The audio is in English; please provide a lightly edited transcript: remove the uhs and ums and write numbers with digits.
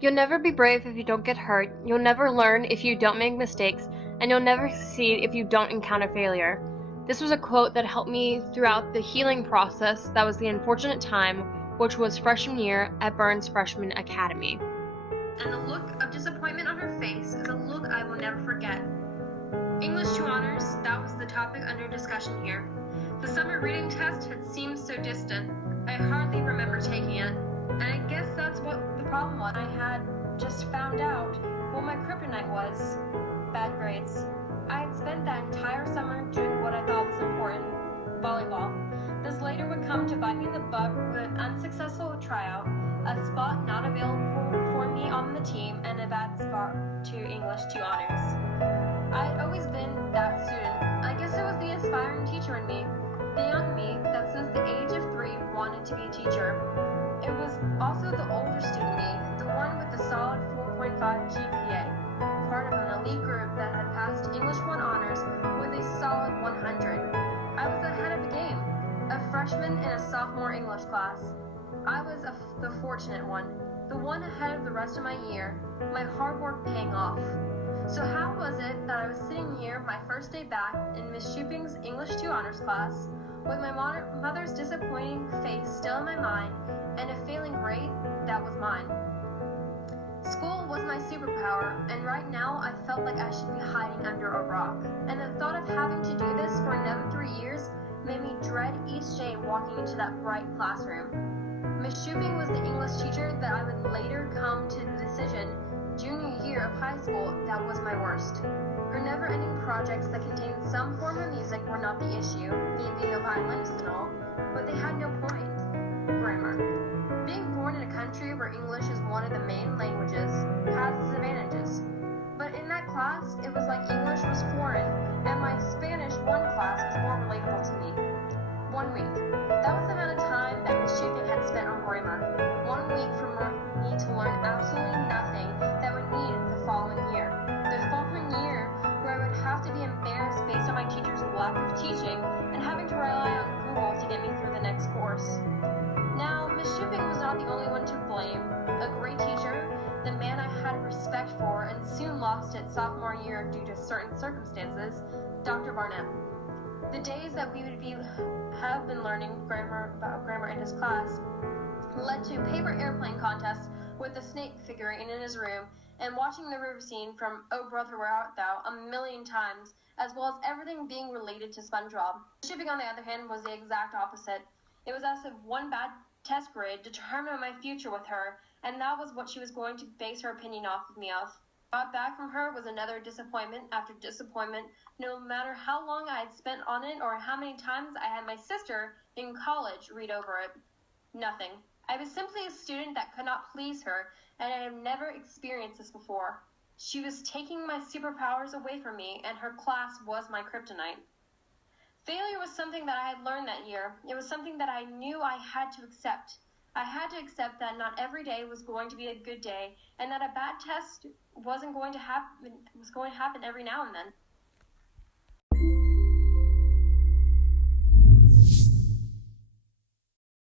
You'll never be brave if you don't get hurt, you'll never learn if you don't make mistakes, and you'll never succeed if you don't encounter failure. This was a quote that helped me throughout the healing process that was the unfortunate time, which was freshman year at Burns Freshman Academy. And the look of disappointment on her face is a look I will never forget. English 2 honors, that was the topic under discussion here. The summer reading test had seemed so distant. I hardly remember taking it. And I guess that's what the problem was. I had just found out what my kryptonite was. Bad grades. I had spent that entire summer doing what I thought was important, volleyball. This later would come to bite me in the butt with an unsuccessful tryout, a spot not available for me on the team, and a bad spot to English 2 honors. I had always been that student. I guess it was the inspiring teacher in me, the young me that since the age of 3 wanted to be a teacher. It was also the older student me, the one with the solid 4.5 GPA, part of an elite group that had passed English 1 honors with a solid 100. I was ahead of the game, a freshman in a sophomore English class. I was the fortunate one, the one ahead of the rest of my year, my hard work paying off. So how was it that I was sitting here my first day back in Miss Shooping's English 2 honors class, with my mother's disappointing face still in my mind, and a failing grade that was mine? School was my superpower, and right now I felt like I should be hiding under a rock. And the thought of having to do this for another 3 years made me dread each day walking into that bright classroom. Miss Shooping was the English teacher that I would later come to the decision, junior year of high school, that was my worst. Her never-ending projects that contained some form of music were not the issue, me being a violinist and all, but they had no point. Grammar. Being born in a country where English is one of the main languages has its advantages. But in that class, it was like English was foreign, and my Spanish 1 class was more relatable to me. 1 week. That was the amount of time that Miss Shooping had spent on grammar. 1 week for me to learn absolutely nothing that would need the following year. The following year, where I would have to be embarrassed based on my teacher's lack of teaching and having to rely on Google to get me through the next course. Now, Miss Shooping was not the only one to blame. A great teacher, the man I had respect for and soon lost it sophomore year due to certain circumstances, Dr. Barnett. The days that we would have been learning about grammar in his class led to paper airplane contests with the snake figurine in his room and watching the river scene from Oh Brother Where Art Thou a million times, as well as everything being related to SpongeBob. Shooping, on the other hand, was the exact opposite. It was as if one bad test grade determined my future with her, and that was what she was going to base her opinion off of me of. Got back from her was another disappointment after disappointment, no matter how long I had spent on it or how many times I had my sister in college read over it. Nothing. I was simply a student that could not please her, and I had never experienced this before. She was taking my superpowers away from me, and her class was my kryptonite. Failure was something that I had learned that year. It was something that I knew I had to accept. I had to accept that not every day was going to be a good day, and that a bad test was going to happen every now and then.